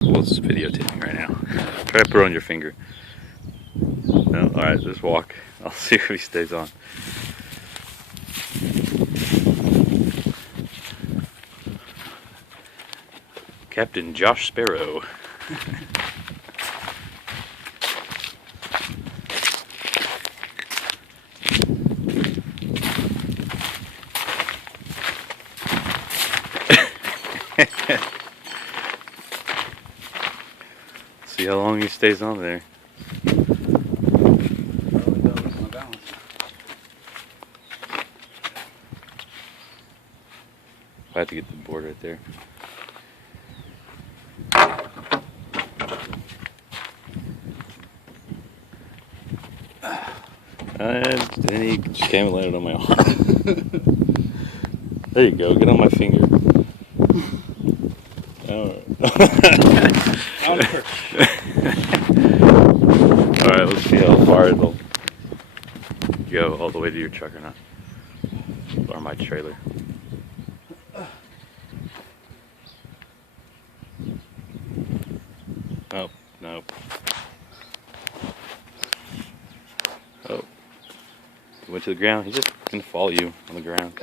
Well, it's videotaping right now. Try to put it on your finger. No, alright, just walk. I'll see if he stays on. Captain Josh Sparrow. See how long he stays on there. I have to get the board right there. Then he just came and landed on my arm. There you go, get on my finger. Alright, let's see how far it'll go all the way to your truck or not. Or my trailer. Oh, no. Oh. He went to the ground. He's just gonna follow you on the ground.